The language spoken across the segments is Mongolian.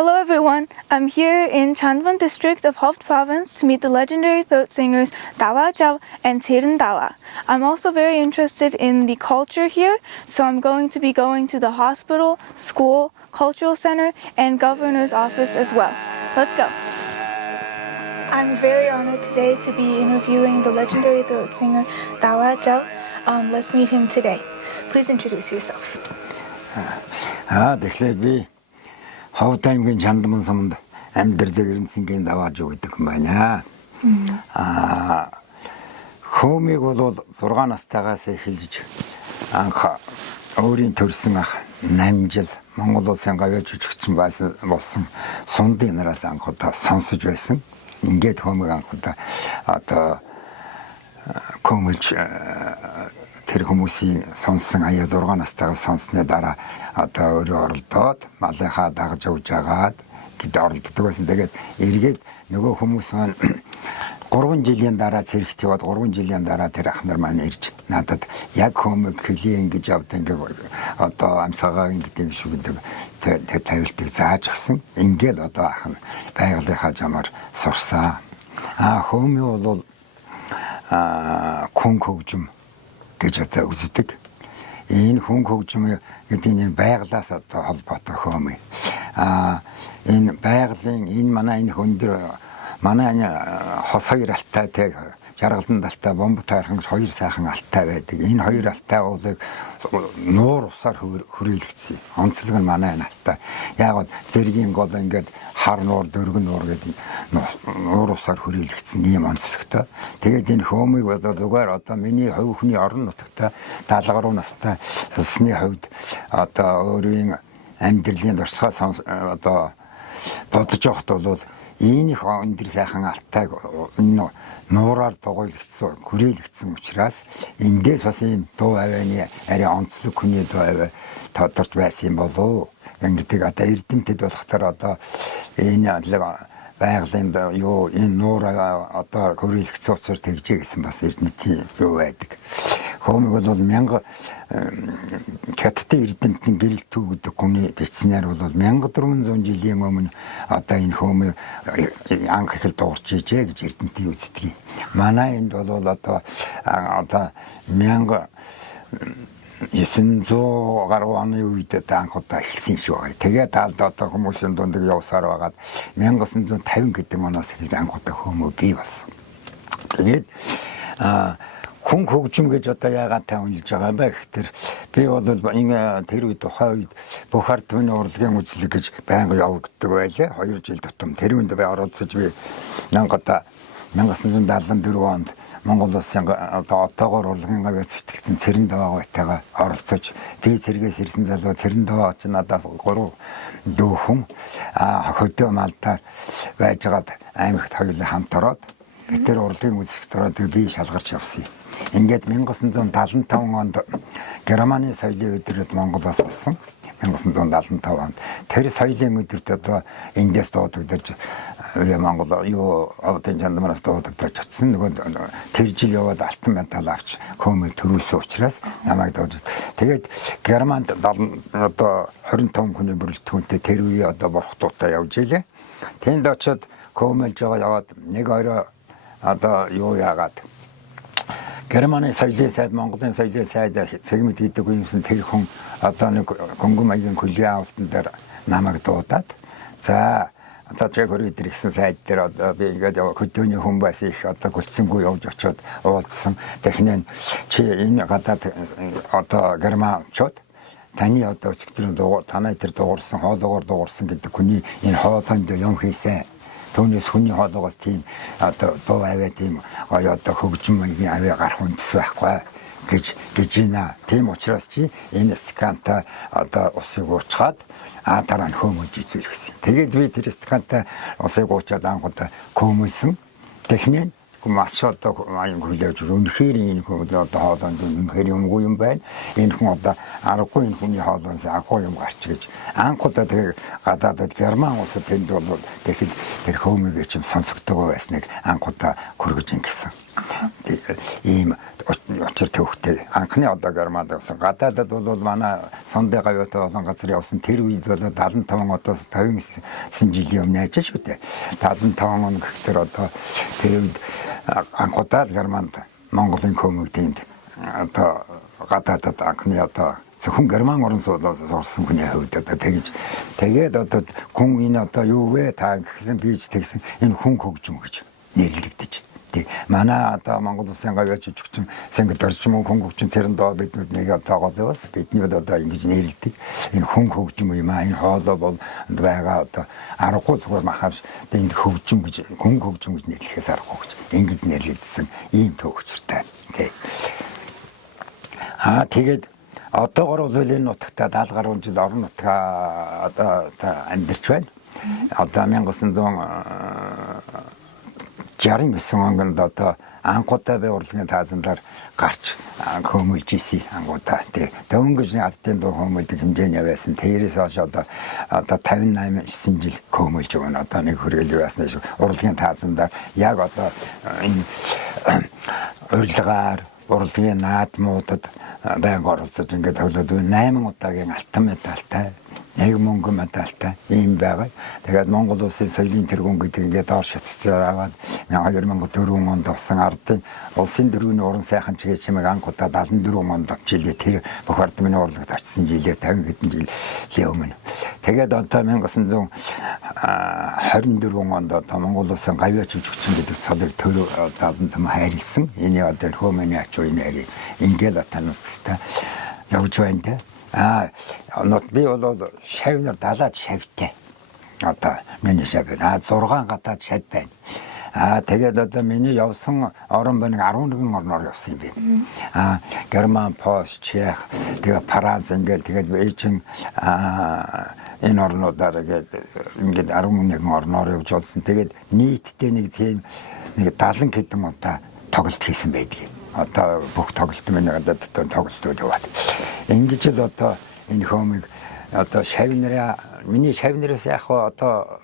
Hello everyone, I'm here in Changwon district of Hoft province to meet the legendary throat singers Dawa Jiao and Teren Dawa. I'm also very interested in the culture here, so I'm going to be going to the hospital, school, cultural center, and governor's office as well. Let's go. I'm very honored today to be interviewing the legendary throat singer Dawa Jiao. Let's meet him today. Please introduce yourself. тэгэхээр Ховд аймгийн Чандман суманд амьдралыг эренцэнгийн Даваа Жоо гэдэг юм байна. Хөөмийг бол 6 настайгаас эхэлж анх өөрийн төрсэн ах 8 жил Монгол улсын гавьяа жүжигчин болсон Сундын нараас анх удаа сонсож байсан. Ингээд хөөмийг анх удаа комж тэр хүмүүсийн сонсон аяа 6 настайгаас сонссны дараа одоо өөрөө оролдоод малынхаа дагж явж агаад гэд оролддог байсан. Тэгээд эргээд нөгөө хүмүүс маань 3 жилийн дараа цэрэгт яваад 3 жилийн дараа тэр ах нар маань ирж надад яг хөөмөг хэлий ингэж явд ингээ одоо амсаагаа ингэдэг шүү гэдэг тавилтыг зааж өгсөн. Ингээл одоо ах нь байгалийнхаа жамаар сурсан. Хөөмөө бол хүн хөгжим гэж одоо үздэг. Энэ хүн хөгжим гэдэг нь байгалаас одоо холбоотой хөөмэй. Энэ байгалийн энэ манай энэ хөндөр манай хос хоёр алтай тэг жаргалдан алтай бомб таархан хоёр сайхан алтай байдаг. Энэ хоёр алтай уулыг нуур усаар хүрээлгдсэн. Онцлог нь манай энэ алтай. Яг зэргийн гол ингээд хар нуур, дөргөн нуур гэдэг нуур усаар хүрээлгдсэн ийм онцлогтой. Тэгээд энэ хөөмийг одоо зүгээр одоо миний хувь хүний орон нутагта 70 настай хэлсний хувьд одоо өөрийн амьдралын дурсгал одоо бодож явахд бол энэ их өндөр сайхан алтайг нуураар дугуйлгдсан, хүрээлгдсэн учраас эндээс бас ийм дуу авианы арай онцлог хүний дуу авиа тодорч байсан юм болов. Ингээд одоо эрдэмтэд болохоор одоо энэ байгалийн юу энэ нуур одоо хүрээлгдсэн учраас тэгжээ гэсэн бас эрдэмтийн юу байдаг. Хөөмийг бол 1000 хятадын эрдэмтэн гэрэлтүү гэдэг хүний бичснээр бол 1400 жилийн өмнө одоо энэ хөөмийг анх эхэл дуурч ижээ гэж эрдэмтэн үздэг. Манай энд бол одоо 1900 гаруй оны үед анх удаа эхэлсэн шүү байгаа. Тэгээд одоо хүмүүсийн дунд явсаар байгаад 1950 гэдэг оноос эхэлж анх удаа хөөмөө бий болсон. Тэгээд хүн хөгжим гэж одоо яагаад тавилж байгаа юм бэ гэхээр би бол энэ тэр үед тухайн үед бүх ард түмний урлагийн үзлэг гэж байнга явагддаг байлаа. 2 жил тутам тэр үед би оролцож би 1974 онд Монгол улсын одоо отоогоор урлагийн гавьяа зэтгэлтэн Цэрэн Даваа байтайгаа оролцож би цэргээс ирсэн залуу Цэрэн Даваа ч надаас 3 дүүхэн хөдөө малдаар байжгаад аймагт хоёулаа хамт ороод тэр урлагийн үзлэгт ороод би шалгарч явсан. Ингээд 1975 онд Германы соёлын өдрөд Монголоос болсон. 1975 онд тэр соёлын өдөрт одоо эндээс дуудагдаж Монгол юу Овдын Чандмараас дуудагдаж очсон. Нөгөө тэр жил яваад алтан медаль авч хөөмөд төрүүлсэн учраас намайг дуудаж. Тэгээд Германд одоо 25 хүний бүрэлдэхүүнтэй тэр үе одоо бурхтуудаа явж илээ. Тэнд очиод хөөмөлж яваад нэг орой одоо юу яагаад Германы соёлын сайд, Монголын соёлын сайд цэгмэд гэдэг юмсан тэр хүн одоо нэг гөнгөн маягийн күлгийн авалтан дээр намайг дуудаад за одоо чиг хөрөд ирсэн сайд дээр одоо би ингээд хөдөөний хүн байсан их одоо гүлцэнгүй явж очиод уулзсан. Технэн чи энэ гадаад одоо германчууд таны одоо өчигдрийн танай тэр дуурсан хоолоогоор дуурсан гэдэг хүний энэ хоолойнд юм хийсэн. Түүнээс хүний хоолоогоос тийм одоо дуу аваа тийм гоё одоо хөгжим маягийн аваа гарах үндэс байхгүй гэж ийна. Тийм учраас чи энэ сканта одоо усыг уучгаад дараа нь хөөмөж үзүүлэх гэсэн. Тэгээд би тэр сканта усыг уучаад анх удаа хөөмөлсөн. Техник маш одоо аян хүлээж үнэхээр энэ хүн одоо хоолойнд үнэхээр юмгүй юм байна. Энэ хүн одоо аргагүй энэ хүний хоолоос агуу юм гарч гэж анх удаа тэр гадаадад Герман улсад тэнд бол тэгэхэд тэр хөөмөг чим сонсогддог байсныг анх удаа хүргэж ингэсэн. ийм учир төвхтэй анхны одоо германд болсон. Гадаадад бол манай сондой гавьяатай болон газар явсан тэр үед бол 75 одоос 59 жилийн өмнө ажил шүү дээ. 75 он гэхээр одоо тэр үед анхудаа германд Монголын коммунитинд одоо гадаадад анхны одоо зөвхөн герман орон суудлаас сурсан хүний хувьд одоо тэгээд одоо хүн энэ одоо юу вэ та гэсэн бийж тэгсэн энэ хүн хөгжим гэж нэрлэгдэж. Тий манай одоо Монгол Улсын гавьяач жүжигчин Сэнгэл орчмын хүн хөгжим цэрэндөө биднүүд нэг одоо гол бас бидний одоо ингэж нэрлэдэг. Энэ хүн хөгжим юм аа энэ хоолой бол байгаа одоо аргагүй зүгээр махавш энд хөгжим гэж хүн хөгжим гэж нэрлэхээс аргагүй гэж ингэж нэрлэгдсэн ийм төвчртэй. Тий тэгээд одоогор бол энэ нутагта 70 гаруй жил орон нутгаа одоо амьдарч байна. Одоо 1969 онд одоо анхудаа бай урлагийн таазанлаар гарч хөмөлж исэн ангуудаа тий. Дөнгөж ардын дуу хөмөлдөг хэмжээний байсан. Тэрээс хойш одоо 58 жил хөмөлж байна. Одоо нэг хүрээлэг байсны шиг урлагийн таазанлаар яг одоо энэ урилгаар урлагийн наадмуудад байнга оролцож ингээд тоглоод 8 удаагийн алтан медальтай, 1 мөнгөн медальтай ийм байгаа. Тэгээд Монгол Улсын соёлын тэргүүн гэдэг ингээд доор шатцаар аваад 2004 онд авсан ардын улсын дөрвийн уран сайхан чигээ чимэг анхудаа 74 онд жилээ тэр бохардмын урлагт очсон жилээ 50 хэдэн жилийн өмнө. Тэгээд одоо 1924 онд одоо Монгол Улсын гавьяач жүжигчин гэдэг цолыг төр даван том хайрлсан. Энэ одоо хөөмөний ач уйнаар ингээд танилцтай явж байна те. Би бол шавнаар далаад шавтай. Одоо миний шав. 6 гадаад шав байна. Тэгээд одоо миний явсан орон байна 11 орноор явсан юм байна. Герман, Польш, Чех, тэгээд Франц ингээд тэгээд Бээжин энэ орнуудаар ингээд 11 орноор явж болсон. Тэгээд нийтдээ нэг тийм 70 хэдэн удаа тоглолт хийсэн байдаг. Одоо бүх тоглолт минь одоо тоглолтууд яваад. Ингэж л одоо энэ хөөмийг одоо миний шавнараас яг одоо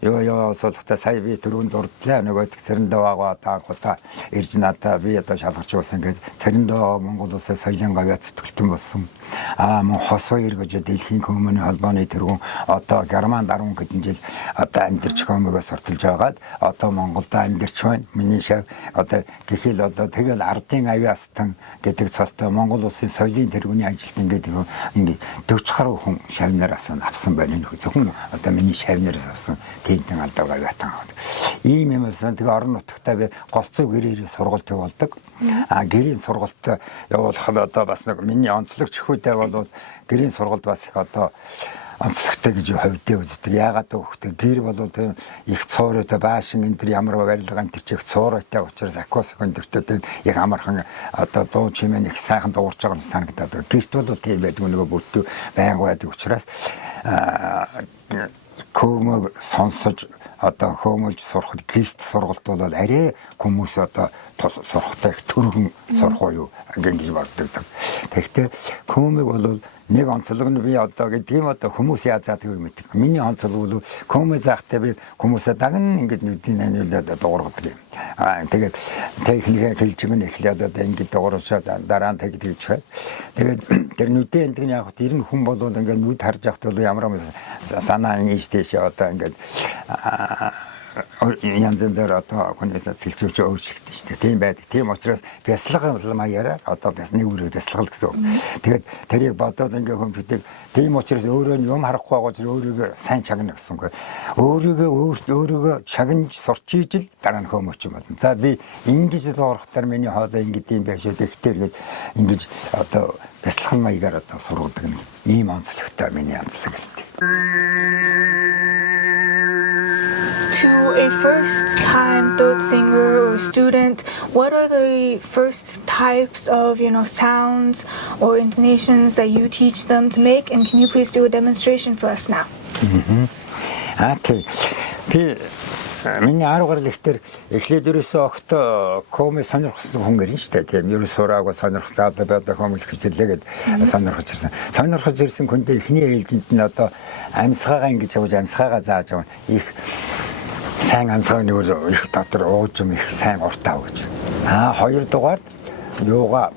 ёо суулгата сая би түрүүнд дурдлаа нөгөө цэрэндээ байгаа одоо анхудаа ирж надаа би одоо шалгарч болсон гэж цэрэндээ Монгол Улсын соёлын гавьяач зүтгэлтэн болсон. Мөн хос хоёр гэж дэлхийн хөөмөний холбооны тэргүүн одоо Германд 10 хэдэн жил одоо амьдарч хөөмөгөө сурталж байгаад одоо Монголд амьдарч байна. Миний шав одоо гэхэл одоо тэгэл ардын авьяастан гэдэг цолтой Монгол Улсын соёлын тэргүүний ажилт ингээд 40 гаруй хүн шавнараас авсан байна. Зөвхөн одоо миний шавнараас авсан тентэн алдар гавьяатан. Ийм юмсан тэгээ орон нутагтаа би голцоо гэрээрээ сургалт явуулдаг. Гэрийн сургалт явуулах нь одоо бас нэг миний онцлогч хүүдээ бол гэрийн сургалт бас их одоо онцлогтой гэж хөвдөө үздэг. Яагаад гэвэл гэр бол тийм их цооройтой баашин энэ төр ямар барилга энэ төр их цооройтой учраас акустик өндөртөд яг амархан одоо дуу чимээ их сайхан дуурж байгаа нь санагдаад. Гэрт бол тийм байдаг нөгөө бүтэн байнга байдаг учраас хөөмөг сонсож одоо хөөмөлж сурахад гэрт сургалт бол арай хүмүүс одоо сурахтай төргөн сурах уу гэж боддог. Тэгэхдээ хөөмөг бол нэг онцлог нь би одоо гэдэг юм одоо хүмүүс яазаад гэв мэд. Миний онцлог бол хөөмөө заахтай би хүмүүсээ даган ингэж нүдийн аниулаад дуургадаг юм. Тэгээд техникээ хэлжмэн эхлээд одоо ингэж дууршаад дараа нь тэгж байна. Тэгээд тэр нүдийн энд яг тэр нь хүн бол ингэ нүд харж явахт бол ямар санаа нийтэш одоо ингэ янз янзаар одоо хүнээс цэлцүүч өөрчлөгдөж шүү дээ. Тийм байдаг. Тийм учраас бясалгал маягаар одоо бас нэг үрээ бясалгал гэсэн. Тэгээд тэрийг бодоод ингээ хөмсдөг. Тийм учраас өөрөө юм харахгүй байгаа ч өөрийгөө сайн чагна гэсэн үг. Өөрийгөө чагнаж сурч ижил дараа нь хөөмөч юм болно. За би ингэж л орохтаар миний хоолой ингэ юм байх шүү дээ. Ингэж одоо бясалгал маягаар одоо сургадаг нэг ийм онцлогтой миний онцлог гэдэг. To a first-time third singer or student, what are the first types of, sounds or intonations that you teach them to make? And can you please do a demonstration for us now? Okay. Миний 10 гаруй лихтэр эхлээд ерөөсөө огт комми сонирхсан хүн гэрэн шүү дээ. Тийм ерөөс сураагүй сонирхлаа одоо комми хичээлээгээд сонирхож ирсэн. Сонирхож ирсэн хүндээ эхний ээлжинд нь одоо амьсгаагаа ингэж явж амьсгаагаа зааж байгаа. Их сайн амсганы үр их дотор уужим их сайн уртаа гэж. Хоёрдугаар юугаа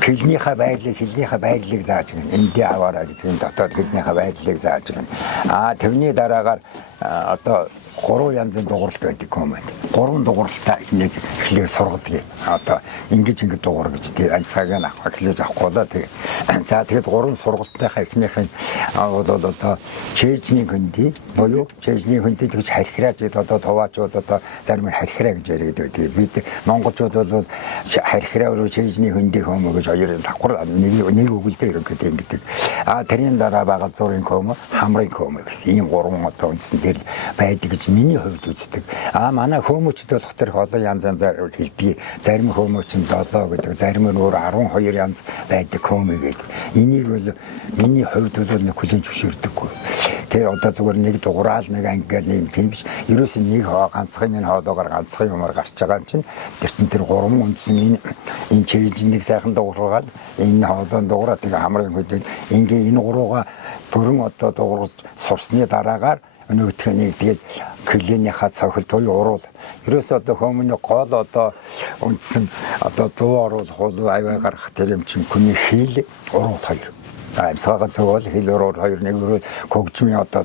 хэлнийхээ байрлалыг зааж гин эндээ аваараа гэдэг нь дотоод хэлнийхээ байрлалыг зааж гин. Тэрний дараагаар одоо 3 янзын дугуйлт байдаг юм байна. 3 дугуйлтаа эхнээд эхлээ сургадаг. Одоо ингэж дугуйр гэж тий амьсгааг нь эхлээж авахгүй болоо тий. За тэгээд 3 сургалтынхаа эхнийх нь бол одоо чэйжний хөндөй буюу чэйжний хөндөй гэж харьхираач одоо туваачууд одоо зарим нь харьхираа гэж яриад байдаг. Бид монголчууд бол харьхираа руу чэйжний хөндөй хөөмө гэж хоёр давхар нэг үгэлдээ ерөнхийдөө ингэдэг. Тэрийн дараа байгаа зургийн хөөмө хамрын хөөмө гэсэн ийм 3 одоо үндсэн дээр байдаг гэж миний хувьд үздэг. Манай хөөмөчд болох тэр олон янзаар хэлдэг. Зарим хөөмөч нь 7 гэдэг, зарим нь өөр 12 янз байдаг хөөмө гэдэг. Энийг бол миний хувьд бол нэг хүлэн зөвшөөрдөггүй. Тэр одоо зүгээр нэг дугураал нэг ангиал нэм тийм биш. Ерөөс нь нэг ганцхан энэ хоолоогоор ганцхан юмар гарч байгаа юм чинь тэр 3 үндсэн энэ чэйжнийг сайхан дуурайгаад энэ хоолойн дуурайт ингээ хамрын хөдөө ингээ энэ 3-га бүрэн одоо дуурайж сурсны дараагаар нөгөөх нь тэгээд клинийнхаа цохилт буюу уруул. Ерөөсөө одоо хөөмөний гол одоо үндсэн одоо дуу оруулах бол аваа гаргах тэр юм чинь хүний хэл уруул хоёр. Амьсгаагаа зөвөл хэл уруул хоёр нэг өрөө хөгжмийн одоо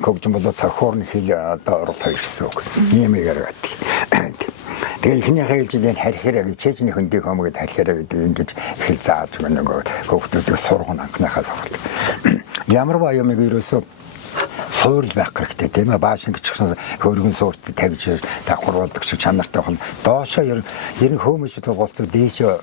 хөгжим болоо цохиорны хэл одоо уруул хоёр гэсэн үг. Ийм яриад. Тэгээ ихнийхээ хэлжийн харьхараа гэж чэжний хөндөй хөөмө гэдэг харьхараа гэдэг ингэж хэл зааж нөгөө хөгтүүдийг сургах анхныхаа сургалт. Ямар ба юмыг ерөөсөө суурь байх хэрэгтэй тийм ээ баашин гिचсэн хөргөн суурьт тавьж давхруулдаг шиг чанартай болно. Доошоо ер нь хөөмөж толгоцоо дээшээ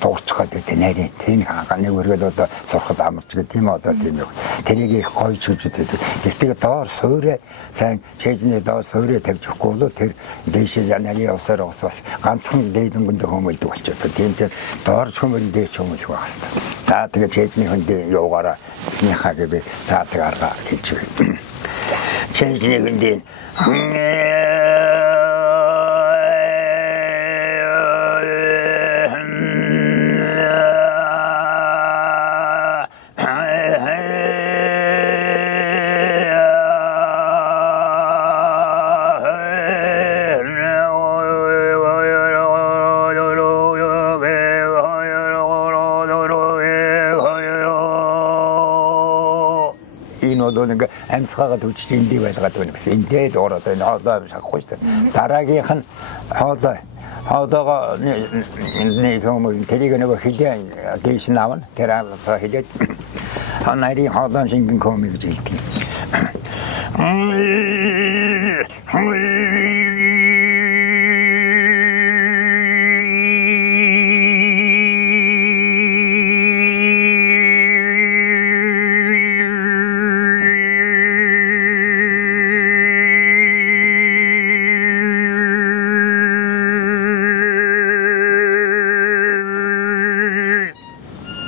дуурчих гэдэг нэрийн тэрний нэг өргөл одоо сурахад амарч гэдэг тийм ээ одоо тийм юм. Тэрийг их гоё чүжтэй. Тэгтээ доор суурь сайн чэжний доор суурь тавьж өгөхгүй бол тэр дээшээ нарийн усаар бас ганцхан дээдэнгөндөө хөөмөлдөг болчиход тийм тийм доор хөөмөл дээш хөөмөлөх байх хэрэгтэй. За тэгээ чэжний хөндөө юугаараа ихнийхаа gibi заадаг арга хэлж өгье. Чэйжний хөндөй нэг амьсгаагаа төвчж эндээ байлгаад байна гэсэн. Эндээ дуурайд энэ хоолой шахахгүй шүү дээ. Дараагийнх нь хоолойгоо нэг юм тэрийг нөгөө хилээ дээш нь авна. Тэр аваа хилээд нарийн хоолойн шингэн комик гэж хэлдэг.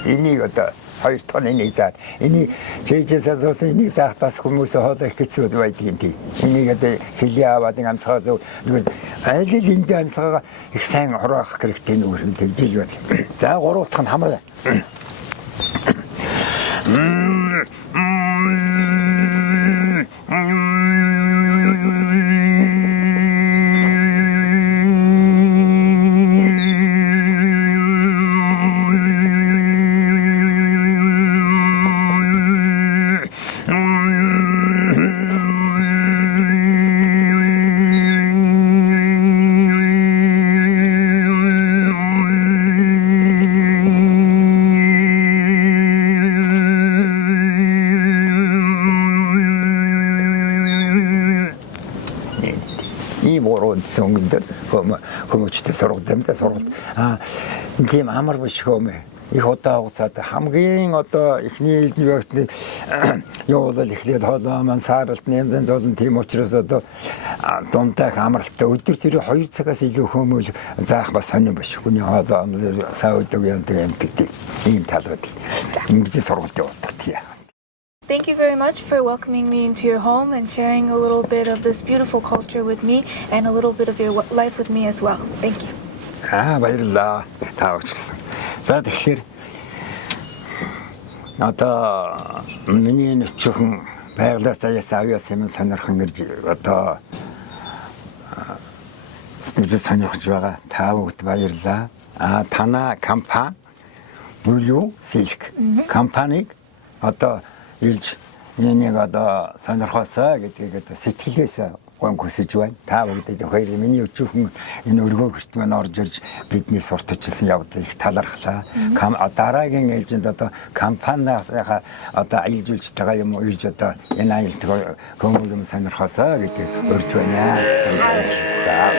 Энийг одоо 2 тонны нэг заа. Энийг чэйжээс суусан энийг заах бас хүмүүсээ хоолой их хэцүү байдаг юм тий. Энийг одоо хилээ аваад амьсгаа зөв нэг аль эндээ амьсгаагаа их сайн хороох хэрэгтэй нүгэр тэгжил байна. За 3 дахь нь хамраа. Сонгонд хүмүүжтэй сургалт сургалт тийм амар биш хөөмө их удаа хугацаатай хамгийн одоо эхний юугтны явуулал эхлээд хоолой маань сааралт нэмзэн золон тийм учраас одоо дундаа амралттай өдөр тэр 2 цагаас илүү хөөмөл заах бас сонирн биш. Хүний хоолой сая өдөг юм гэдэг ийм талууд ингэж сургалт явуулдаг тийм. Thank you very much for welcoming me into your home and sharing a little bit of this beautiful culture with me and a little bit of your life with me as well. Thank you. баярлалаа. Та өгчсэн. За тэгэхээр одоо миний нөхцөн байгалаас заяасан авьяас юм сонирхон гэж одоо мэдээ сонирхож байгаа. Та бүгд баярлалаа. Танай компани Blue Silk компаниг одоо ирж энийг одоо сонирхосоо гэдгийг одоо сэтгэлээс гон хүсэж байна. Та бүгдэд хоёр миний өчүүхэн энэ өргөө гэрт маань орж ирж бидний сурталчилсан явдал их талархлаа. Дараагийн ээлжинд одоо компаниас одоо аялал жуулчтайгаа юм ирж одоо энэ аялалд хөмөг юм сонирхосоо гэдэг урьж байна.